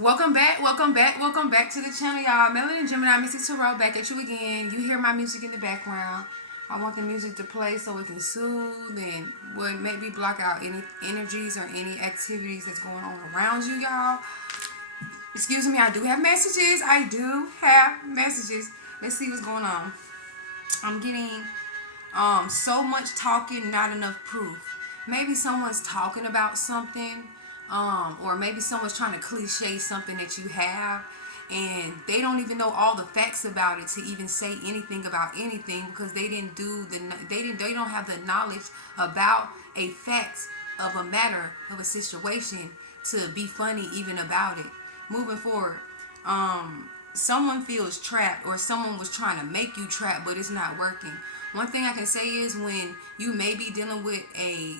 Welcome back to the channel, y'all. Melanin, Gemini, Missy Tarot, back at you again. You hear my music in the background. I want the music to play so it can soothe and would maybe block out any energies or any activities that's going on around you, y'all. Excuse me, I do have messages. Let's see what's going on. I'm getting so much talking, not enough proof. Maybe someone's talking about something, or maybe someone's trying to cliche something that you have, and they don't even know all the facts about it to even say anything about anything because they don't have the knowledge about a fact of a matter of a situation to be funny even about it. Moving forward, someone feels trapped or someone was trying to make you trapped, but it's not working. One thing I can say is when you may be dealing with a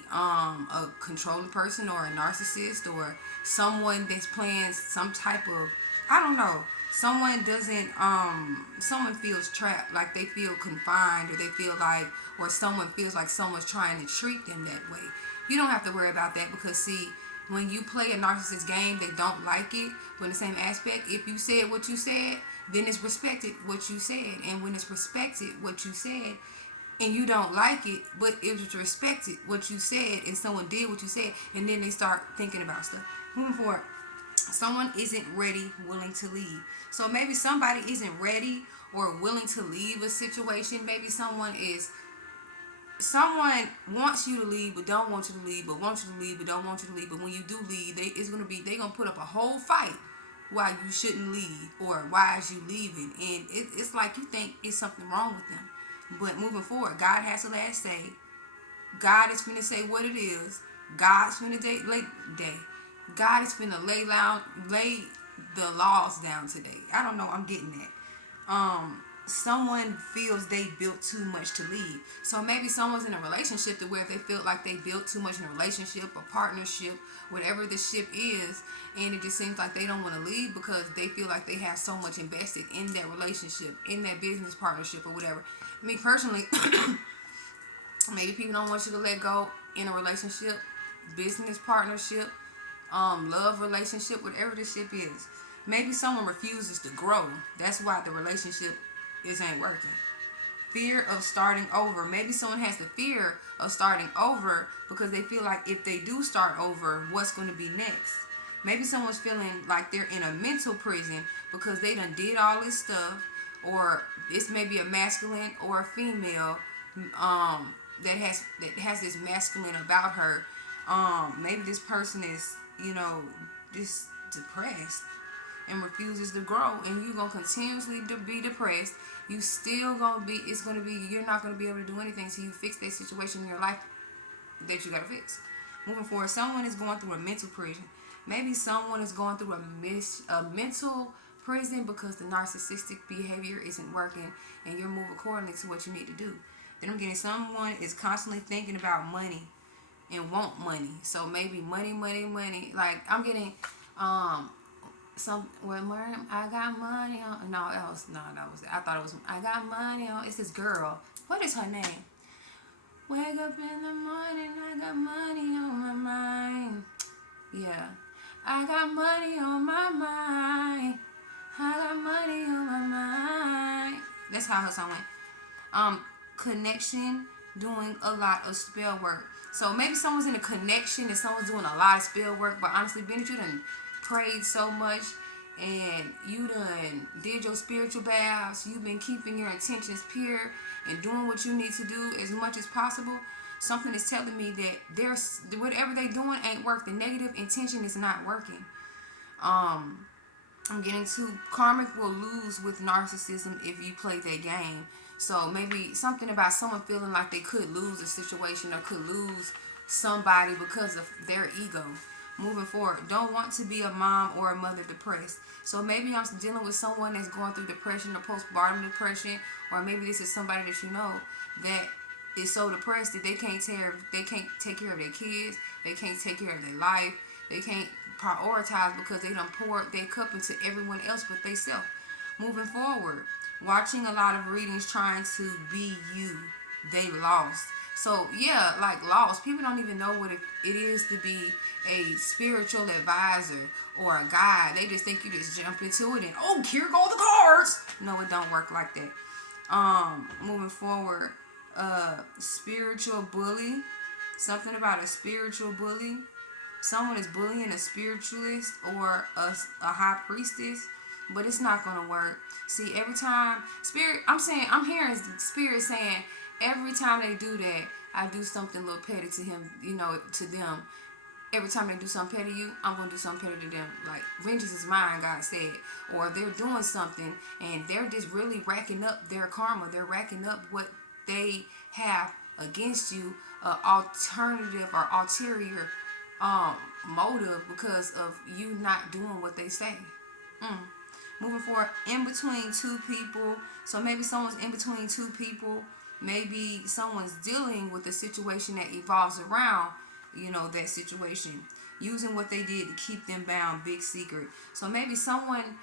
controlling person or a narcissist or someone that's playing some type of, I don't know, someone feels trapped, like they feel confined, or they feel like, or someone feels like someone's trying to treat them that way. You don't have to worry about that because see, when you play a narcissist game, they don't like it. But in the same aspect, if you said what you said, then it's respected what you said. And when it's respected what you said, and you don't like it, but it was respected what you said, and someone did what you said, and then they start thinking about stuff. Moving forward, someone isn't ready, willing to leave. So maybe somebody isn't ready or willing to leave a situation. Maybe someone wants you to leave but don't want you to leave, but wants you to leave but don't want you to leave. But when you do leave, they're gonna put up a whole fight why you shouldn't leave or why is you leaving, and it's like you think it's something wrong with them. But moving forward, God has the last say. God is finna say what it is. God's finna day. God is finna lay the laws down today. I don't know. I'm getting that. Someone feels they built too much to leave. So maybe someone's in a relationship to where they feel like they built too much in a relationship, a partnership, whatever the ship is, and it just seems like they don't want to leave because they feel like they have so much invested in that relationship, in that business partnership or whatever. Me personally, maybe people don't want you to let go in a relationship, business partnership, love relationship, whatever the ship is. Maybe someone refuses to grow. That's why the relationship ain't working. Fear of starting over. Maybe someone has the fear of starting over because they feel like if they do start over, what's going to be next? Maybe someone's feeling like they're in a mental prison because they done did all this stuff, or it's maybe a masculine or a female that has this masculine about her. Maybe this person is, just depressed and refuses to grow, and you're gonna continuously be depressed. You still gonna be, you're not gonna be able to do anything till you fix that situation in your life that you gotta fix. Moving forward, someone is going through a mental prison. Maybe someone is going through a mental prison because the narcissistic behavior isn't working, and you're moving accordingly to what you need to do. Then I'm getting someone is constantly thinking about money and want money. So maybe money. Like I'm getting I got money on. No, that was I thought it was I got money on. It's this girl. What is her name? Wake up in the morning, I got money on my mind. Yeah, I got money on my mind. I got money on my mind. That's how her song went. Connection, doing a lot of spell work. So maybe someone's in a connection and someone's doing a lot of spell work, but honestly, Bennett, you done prayed so much and you done did your spiritual baths. You've been keeping your intentions pure and doing what you need to do as much as possible. Something is telling me that there's whatever they doing ain't work. The negative intention is not working. I'm getting to karmic will lose with narcissism if you play that game. So maybe something about someone feeling like they could lose a situation or could lose somebody because of their ego. Moving forward, don't want to be a mom or a mother depressed. So maybe I'm dealing with someone that's going through depression or postpartum depression, or maybe this is somebody that you know that is so depressed that they can't take care of their kids, they can't take care of their life, they can't prioritize because they done poured their cup into everyone else but they self. Moving forward, watching a lot of readings trying to be you, they lost. So yeah, like lost. People don't even know what it is to be a spiritual advisor or a guide. They just think you just jump into it and oh, here go the cards. No, it don't work like that. Moving forward, spiritual bully. Something about a spiritual bully. Someone is bullying a spiritualist or a high priestess, but it's not gonna work. See, every time spirit, I'm hearing spirit saying every time they do that, I do something a little petty to him, to them. Every time they do something petty to you, I'm gonna do something petty to them. Like vengeance is mine, God said. Or they're doing something and they're just really racking up their karma. They're racking up what they have against you, alternative or ulterior motive because of you not doing what they say. Mm. Moving forward, in between two people. So maybe someone's in between two people. Maybe someone's dealing with a situation that evolves around, that situation. Using what they did to keep them bound, big secret. So maybe someone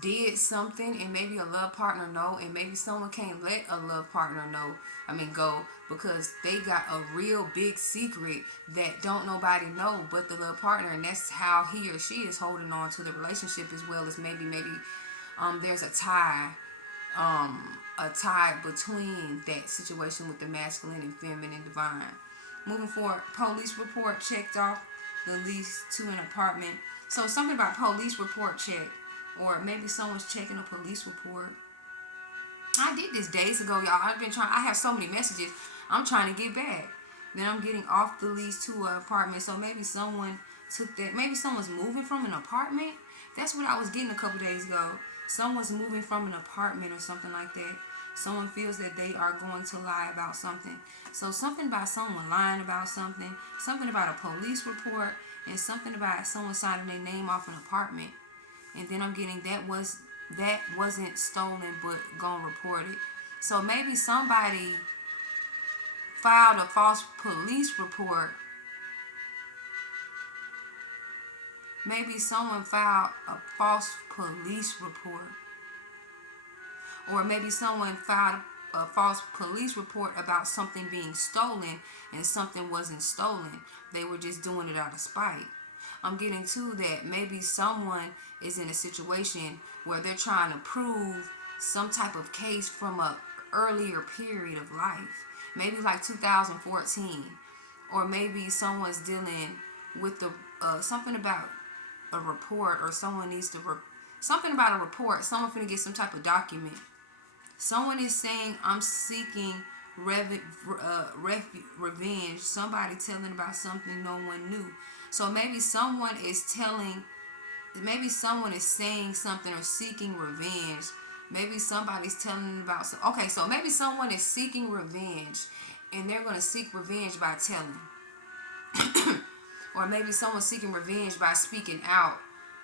did something and maybe a love partner know, and maybe someone can't let a love partner go because they got a real big secret that don't nobody know but the love partner, and that's how he or she is holding on to the relationship, as well as maybe there's a tie between that situation with the masculine and feminine divine. Moving forward, police report checked off the lease to an apartment. So something about police report check, or maybe someone's checking a police report. I did this days ago, y'all. I have so many messages. I'm trying to get back. Then I'm getting off the lease to an apartment. So maybe someone took that. Maybe someone's moving from an apartment. That's what I was getting a couple days ago. Someone's moving from an apartment or something like that. Someone feels that they are going to lie about something. So something about someone lying about something. Something about a police report. And something about someone signing their name off an apartment. And then I'm getting that wasn't stolen but gonna report it. So maybe somebody filed a false police report. Maybe someone filed a false police report. Or maybe someone filed a false police report about something being stolen and something wasn't stolen. They were just doing it out of spite. I'm getting to that maybe someone is in a situation where they're trying to prove some type of case from a earlier period of life. Maybe like 2014. Or maybe someone's dealing with something about a report, or someone needs to something about a report. Someone finna get some type of document. Someone is saying, I'm seeking revenge. Somebody telling about something no one knew. So maybe someone is saying something or seeking revenge. Maybe somebody's telling about okay, so maybe someone is seeking revenge and they're going to seek revenge by telling. Or maybe someone's seeking revenge by speaking out.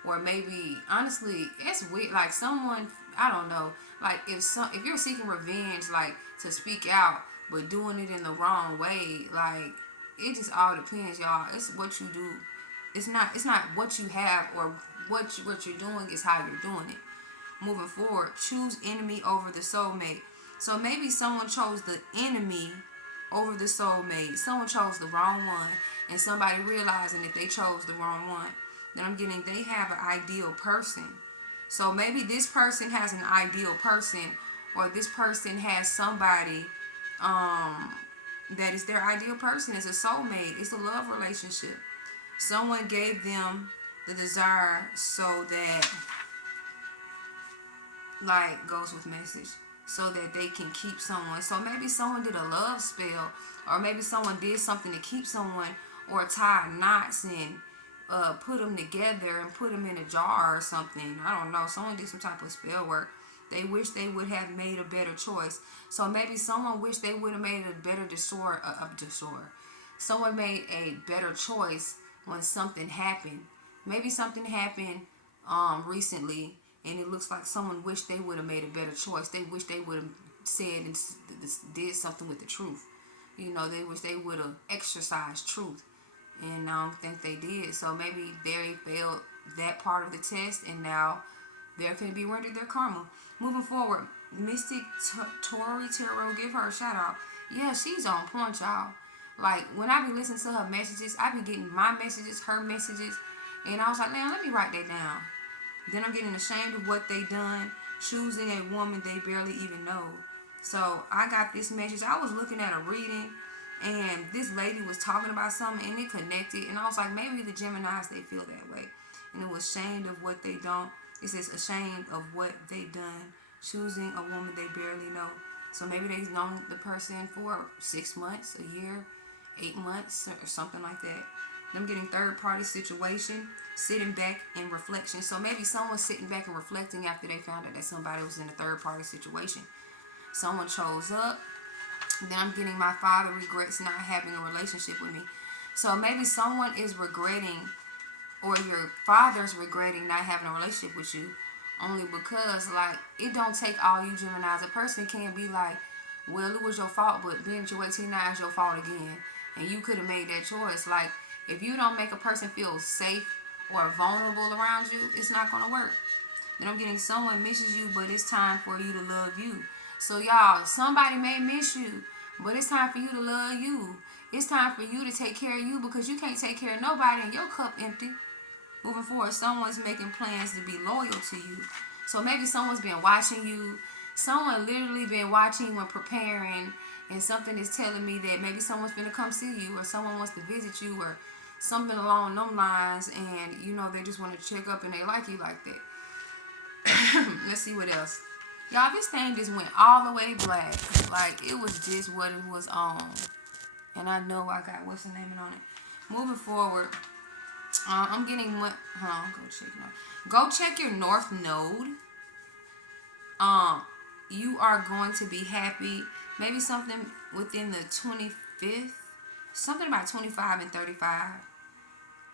Or maybe, honestly, it's weird. Like someone, I don't know. Like if you're seeking revenge, like to speak out, but doing it in the wrong way, like it just all depends, y'all. It's what you do. It's not what you have or what you're doing. Is how you're doing it. Moving forward, choose enemy over the soulmate. So maybe someone chose the enemy over the soulmate. Someone chose the wrong one, and somebody realizing that they chose the wrong one. Then I'm getting they have an ideal person. So maybe this person has an ideal person, or this person has somebody that is their ideal person. It's a soulmate. It's a love relationship. Someone gave them the desire so that, like, goes with message, so that they can keep someone. So maybe someone did a love spell, or maybe someone did something to keep someone, or tie knots and put them together and put them in a jar or something. I don't know. Someone did some type of spell work. They wish they would have made a better choice. So maybe someone wished they would have made a better Someone made a better choice when something happened. Maybe something happened recently, and it looks like someone wished they would have made a better choice. They wish they would have said and did something with the truth. They wish they would have exercised truth. And I don't think they did. So maybe they failed that part of the test, and now they're going to be rendered their karma. Moving forward, Mystic Tori Tarot, give her a shout out. Yeah, she's on point, y'all. Like, when I be listening to her messages, I be getting my messages, her messages, and I was like, man, let me write that down. Then I'm getting ashamed of what they done, choosing a woman they barely even know. So I got this message. I was looking at a reading, and this lady was talking about something, and it connected. And I was like, maybe the Geminis, they feel that way. And it was ashamed of what they don't. It says ashamed of what they done, choosing a woman they barely know. So maybe they've known the person for 6 months, a year, 8 months, or something like that. I'm getting third party situation, sitting back in reflection. So maybe someone's sitting back and reflecting after they found out that somebody was in a third party situation. Someone chose up. Then I'm getting my father regrets not having a relationship with me. So maybe someone is regretting, or your father's regretting not having a relationship with you, only because, like, it don't take all you Geminis. A person can't be like, well, it was your fault, but being at your 18 now is your fault again, and you could have made that choice. Like, if you don't make a person feel safe or vulnerable around you, it's not gonna work. Then I'm getting someone misses you, but it's time for you to love you. So y'all, somebody may miss you, but it's time for you to love you. It's time for you to take care of you, because you can't take care of nobody and your cup empty. Moving forward, someone's making plans to be loyal to you. So maybe someone's been watching you. Someone literally been watching when preparing, and something is telling me that maybe someone's gonna come see you, or someone wants to visit you, or something along them lines, and you know they just want to check up and they like you like that. Let's see what else. Y'all, this thing just went all the way black. Like, it was just what it was on. And I know I got what's the name on it. Moving forward, I'm getting what? Hold on, go check it out. Go check your North Node. You are going to be happy. Maybe something within the 25th. Something about 25 and 35.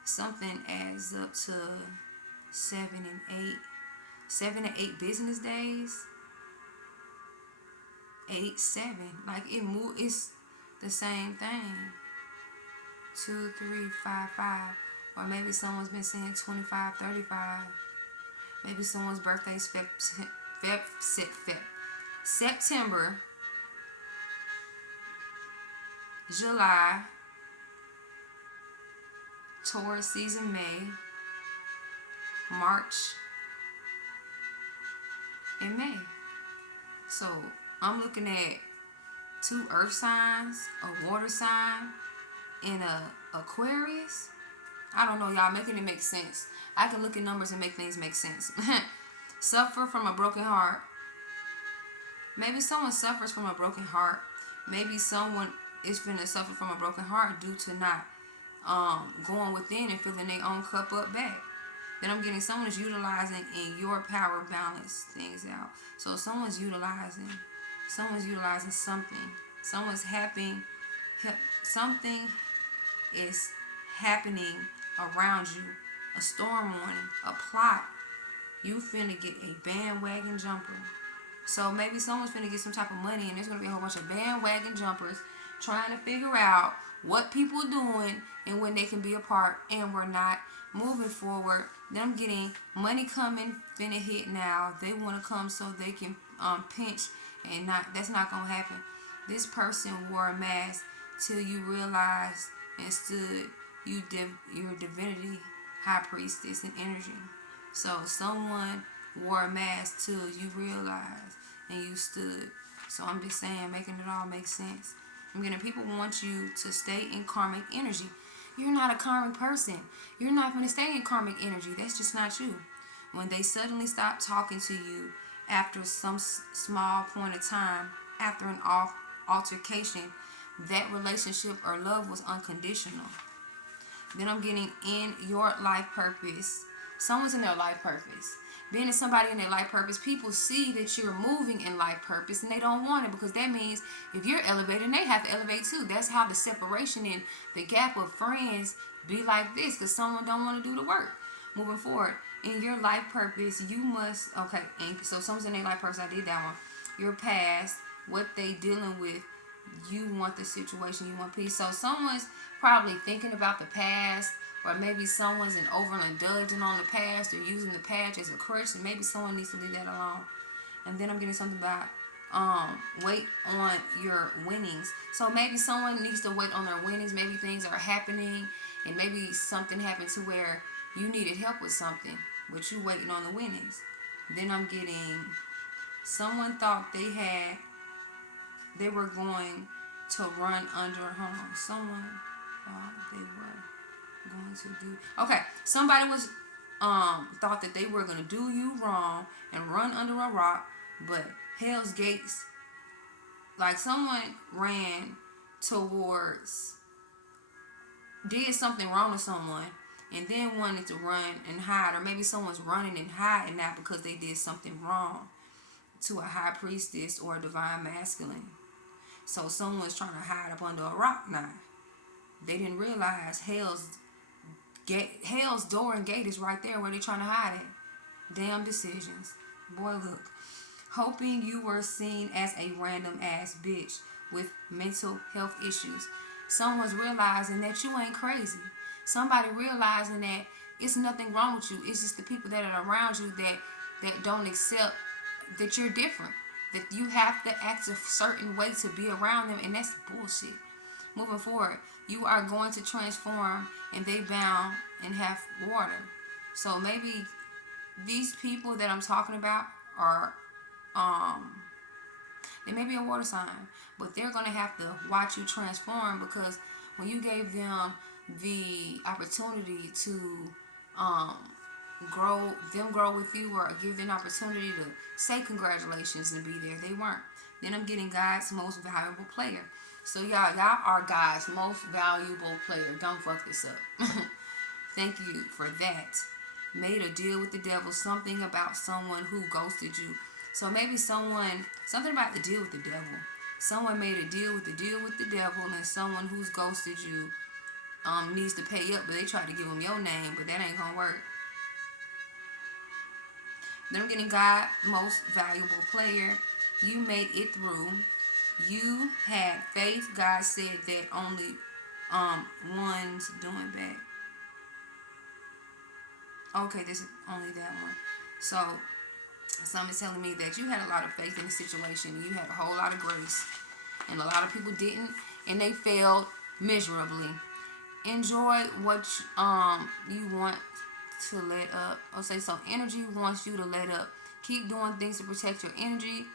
Something adds up to 7 and 8. 7 to 8 business days. 8, 7. Like, it's the same thing. 2, 3, 5, 5. Or maybe someone's been saying 25, 35. Maybe someone's birthday's September, July, Taurus season May, March, and May. So I'm looking at 2 earth signs, a water sign, and a Aquarius. I don't know, y'all, making it make sense. I can look at numbers and make things make sense. Suffer from a broken heart. Maybe someone suffers from a broken heart. Maybe someone is going to suffer from a broken heart due to not going within and filling their own cup up back. Then I'm getting someone is utilizing in your power balance things out. So someone's utilizing something. Something is happening around you. A storm warning, a plot. You finna get a bandwagon jumper. So maybe someone's finna get some type of money, and there's gonna be a whole bunch of bandwagon jumpers trying to figure out what people are doing and when they can be a part, and we're not. Moving forward, then I'm getting money coming, finna hit now. They want to come so they can pinch, and that's not gonna happen. This person wore a mask till you realized and stood your divinity, high priestess, and energy. So someone wore a mask till you realized and you stood. So I'm just saying, making it all make sense. I'm getting people want you to stay in karmic energy. You're not a karmic person. You're not going to stay in karmic energy. That's just not you. When they suddenly stop talking to you after some small point of time, after an altercation, that relationship or love was unconditional. Then I'm getting in your life purpose. Someone's in their life purpose. Being somebody in their life purpose, people see that you're moving in life purpose, and they don't want it, because that means if you're elevating, they have to elevate too. That's how the separation and the gap of friends be like this, because someone don't want to do the work. Moving forward, in your life purpose, you must, okay, and so someone's in their life purpose, I did that one. Your past, what they dealing with, you want the situation, you want peace. So someone's probably thinking about the past, or maybe someone's overindulging on the past, or using the past as a crutch, and maybe someone needs to leave that alone. And then I'm getting something about wait on your winnings. So maybe someone needs to wait on their winnings. Maybe things are happening, and maybe something happened to where you needed help with something, but you waiting on the winnings. Then I'm getting someone thought they were going to run under. Hold on, someone thought they were going to do. Okay, somebody was thought that they were gonna do you wrong and run under a rock, but Hell's Gates, like someone ran towards, did something wrong to someone, and then wanted to run and hide, or maybe someone's running and hiding now because they did something wrong to a high priestess or a divine masculine. So someone's trying to hide up under a rock now. They didn't realize Hell's door and gate is right there where they're trying to hide it. Damn decisions. Boy, look. Hoping you were seen as a random ass bitch with mental health issues. Someone's realizing that you ain't crazy. Somebody realizing that it's nothing wrong with you. It's just the people that are around you that don't accept that you're different. That you have to act a certain way to be around them, and that's bullshit. Moving forward, you are going to transform, and they bound and have water. So maybe these people that I'm talking about are they may be a water sign, but they're gonna have to watch you transform, because when you gave them the opportunity to grow with you, or give them an opportunity to say congratulations and be there, they weren't. Then I'm getting God's most valuable player. So y'all are God's most valuable player. Don't fuck this up. Thank you for that. Made a deal with the devil. Something about someone who ghosted you. So maybe something about the deal with the devil. Someone made a deal with the devil, and someone who's ghosted you needs to pay up, but they tried to give them your name, but that ain't gonna work. Then I'm getting God most valuable player. You made it through. You had faith. God said that only one's doing bad. Okay, this is only that one. So something's telling me that you had a lot of faith in the situation. You had a whole lot of grace, and a lot of people didn't, and they failed miserably. Enjoy what you want to let up. Okay, so energy wants you to let up. Keep doing things to protect your energy.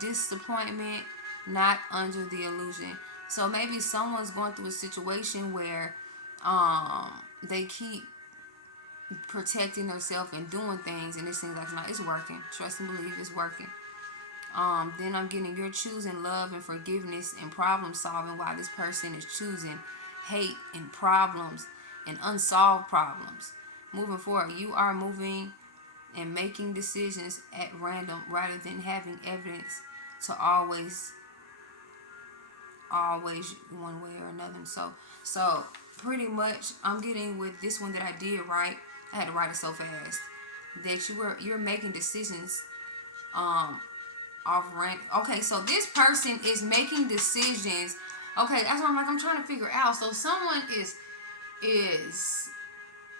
Disappointment, not under the illusion. So maybe someone's going through a situation where they keep protecting themselves and doing things, and it seems like it's working. Trust and believe it's working. Then I'm getting you're choosing love and forgiveness and problem solving, while this person is choosing hate and problems and unsolved problems. Moving forward, you are moving and making decisions at random rather than having evidence to always one way or another. So pretty much I'm getting with this one that I did right. I had to write it so fast that you're making decisions off random. Okay, so this person is making decisions. Okay, that's what I'm trying to figure out. So someone is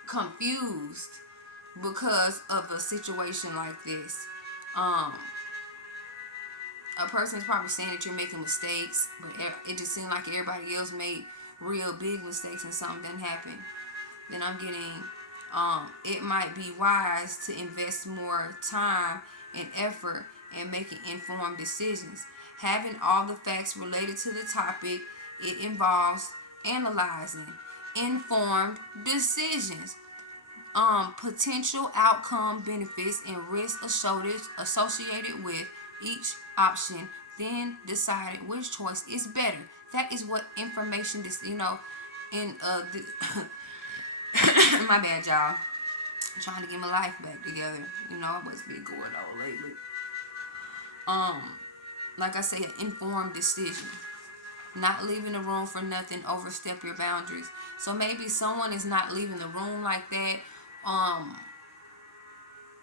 confused because of a situation like this. A person is probably saying that you're making mistakes, but it just seemed like everybody else made real big mistakes and something didn't happen. Then I'm getting it might be wise to invest more time and effort in making informed decisions. Having all the facts related to the topic, it involves analyzing informed decisions, potential outcome benefits and risks associated with each option, then decided which choice is better. That is what information this, in my bad, y'all. I'm trying to get my life back together. I must be going on lately. Like I say, an informed decision. Not leaving the room for nothing, overstep your boundaries. So maybe someone is not leaving the room like that.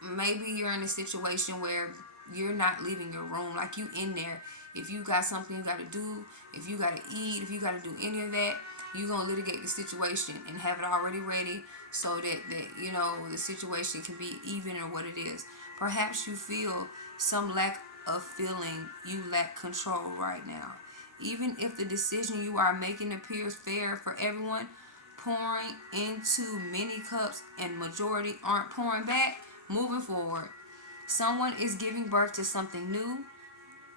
Maybe you're in a situation where you're not leaving your room, like you in there. If you got something you got to do, if you got to eat, if you got to do any of that, you're going to litigate the situation and have it already ready so that the situation can be even or what it is. Perhaps you feel some lack of feeling you lack control right now. Even if the decision you are making appears fair for everyone, pouring into many cups and majority aren't pouring back, moving forward. Someone is giving birth to something new.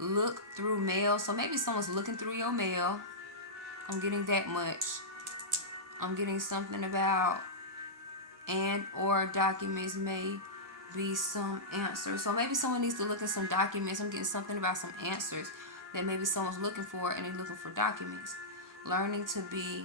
Look through mail. So maybe someone's looking through your mail. I'm getting that much. I'm getting something about and or documents may be some answers. So maybe someone needs to look at some documents. I'm getting something about some answers that maybe someone's looking for, and they're looking for documents. Learning to be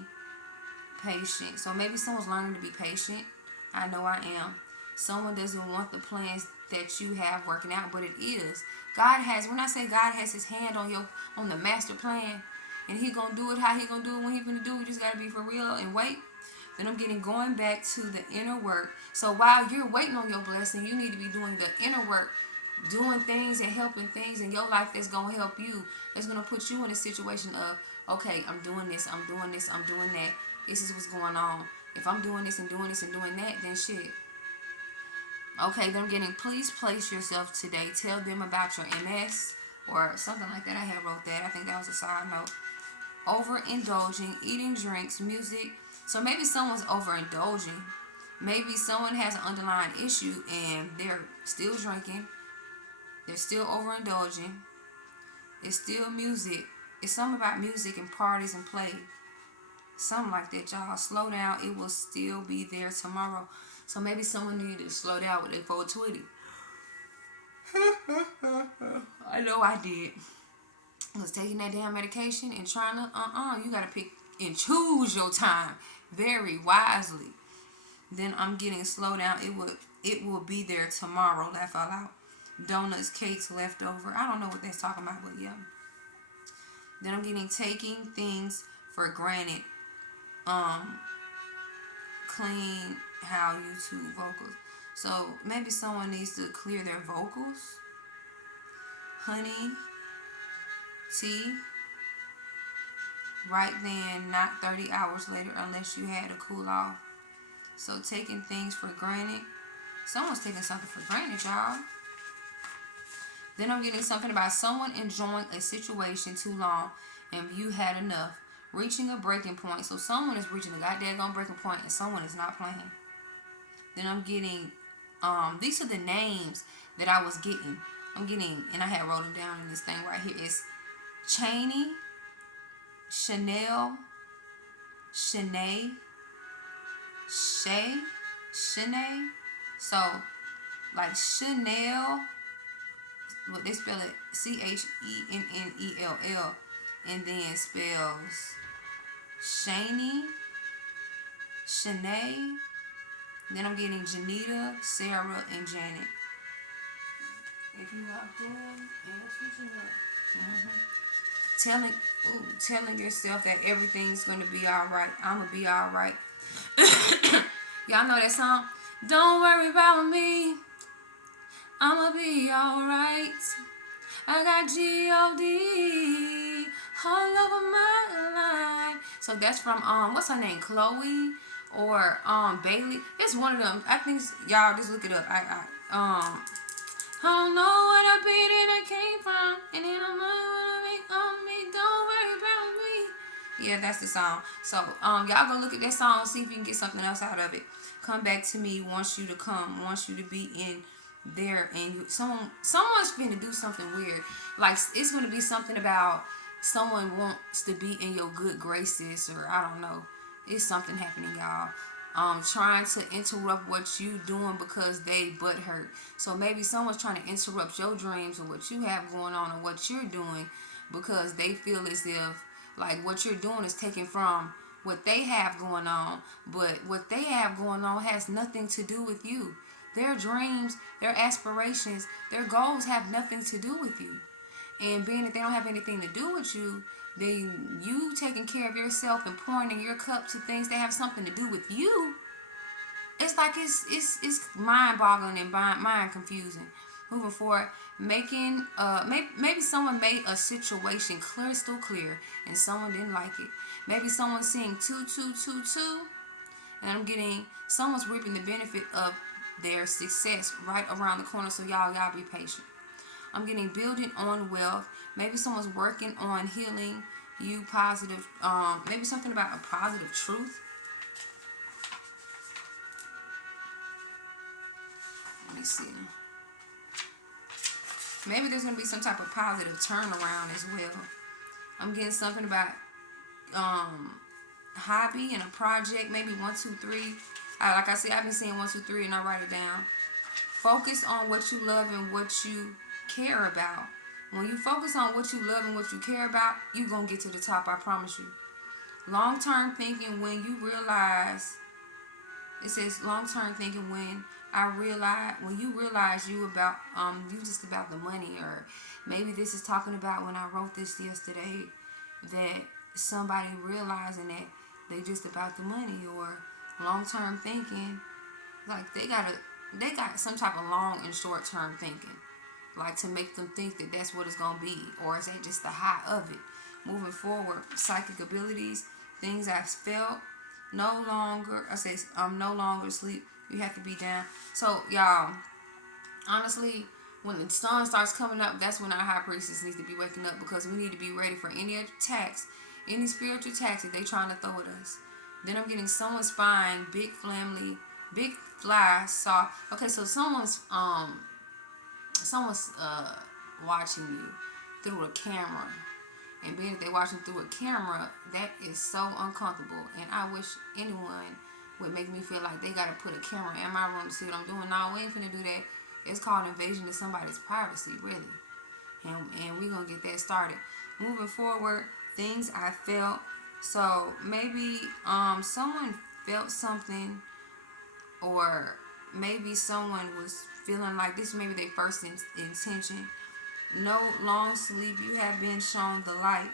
patient. So maybe someone's learning to be patient. I know I am. Someone doesn't want the plans that you have working out, but it is. God has, when I say God has his hand on the master plan, and he gonna do it how he gonna do it when he gonna do it, you just gotta be for real and wait. Then I'm getting going back to the inner work. So while you're waiting on your blessing, you need to be doing the inner work, doing things and helping things in your life that's gonna help you. That's gonna put you in a situation of, okay, I'm doing this, I'm doing this, I'm doing that. This is what's going on. If I'm doing this and doing this and doing that, then shit. Okay, then I'm getting, please place yourself today. Tell them about your MS or something like that. I had wrote that. I think that was a side note. Overindulging, eating drinks, music. So maybe someone's overindulging. Maybe someone has an underlying issue and they're still drinking. They're still overindulging. It's still music. It's something about music and parties and play. Something like that, y'all. Slow down. It will still be there tomorrow. So maybe someone needed to slow down with their 420. I know I did. I was taking that damn medication and trying to, you got to pick and choose your time very wisely. Then I'm getting slow down. It will be there tomorrow. That fell out. Donuts, cakes, leftover. I don't know what that's talking about, but yeah. Then I'm getting taking things for granted. Clean how YouTube vocals. So maybe someone needs to clear their vocals. Honey, tea. Right then, not 30 hours later, unless you had a cool off. So taking things for granted. Someone's taking something for granted, y'all. Then I'm getting something about someone enjoying a situation too long and you had enough. Reaching a breaking point. So someone is reaching a goddamn breaking point and someone is not playing. Then I'm getting, these are the names that I was getting. I'm getting, and I had wrote them down in this thing right here. It's Cheney, Chanel, Shanae, Shanae. So, like Chanel, what they spell it, Chenennell, and then spells Shani, Shanae. Then I'm getting Janita, Sarah, and Janet. If you have them, telling yourself that everything's gonna be alright. I'ma be alright. Y'all know that song? Don't worry about me. I'ma be alright. I got G-O-D all over my life. So that's from what's her name? Chloe or Bailey. It's one of them. I think y'all just look it up. I don't know what I beat and I came from, and then I'm gonna make on me. Don't worry about me. Yeah, that's the song. So y'all go look at that song, see if you can get something else out of it. Come back to me. Wants you to come. Wants you to be in there, and someone's going to do something weird. Like it's going to be something about someone wants to be in your good graces, or I don't know. It's something happening, y'all. Trying to interrupt what you doing because they butt hurt. So maybe someone's trying to interrupt your dreams or what you have going on or what you're doing because they feel as if like what you're doing is taken from what they have going on, but what they have going on has nothing to do with you. Their dreams, their aspirations, their goals have nothing to do with you. And being that they don't have anything to do with you, then you taking care of yourself and pouring in your cup to things that have something to do with you. It's like it's mind-boggling and mind confusing. Moving forward, making maybe someone made a situation crystal clear and someone didn't like it. Maybe someone's seeing 2222, and I'm getting someone's reaping the benefit of their success right around the corner. So y'all be patient. I'm getting building on wealth. Maybe someone's working on healing you, positive. Maybe something about a positive truth. Let me see. Maybe there's going to be some type of positive turnaround as well. I'm getting something about hobby and a project. Maybe 1, 2, 3. Like I said, I've been seeing 1, 2, 3, and I write it down. Focus on what you love and what you care about. When you focus on what you love and what you care about, you're going to get to the top, I promise you. Long-term thinking, when you realize, it says long-term thinking when you realize you just about the money, or maybe this is talking about when I wrote this yesterday, that somebody realizing that they just about the money, or long-term thinking, like they got some type of long and short-term thinking, like to make them think that that's what it's gonna be, or is that just the high of it? Moving forward, psychic abilities, things I've felt, no longer. I say I'm no longer asleep. You have to be down. So y'all, honestly, when the sun starts coming up, that's when our high priestess needs to be waking up, because we need to be ready for any attacks, any spiritual attacks that they trying to throw at us. Then I'm getting someone spying, big family, big fly saw. Okay, so someone's watching you through a camera, and being that they're watching through a camera, that is so uncomfortable. And I wish anyone would make me feel like they gotta put a camera in my room to see what I'm doing. No, we ain't finna do that. It's called invasion of somebody's privacy, really. And we're gonna get that started. Moving forward, things I felt. So maybe someone felt something, or maybe someone was feeling like this, maybe their first intention. No long sleep. You have been shown the light.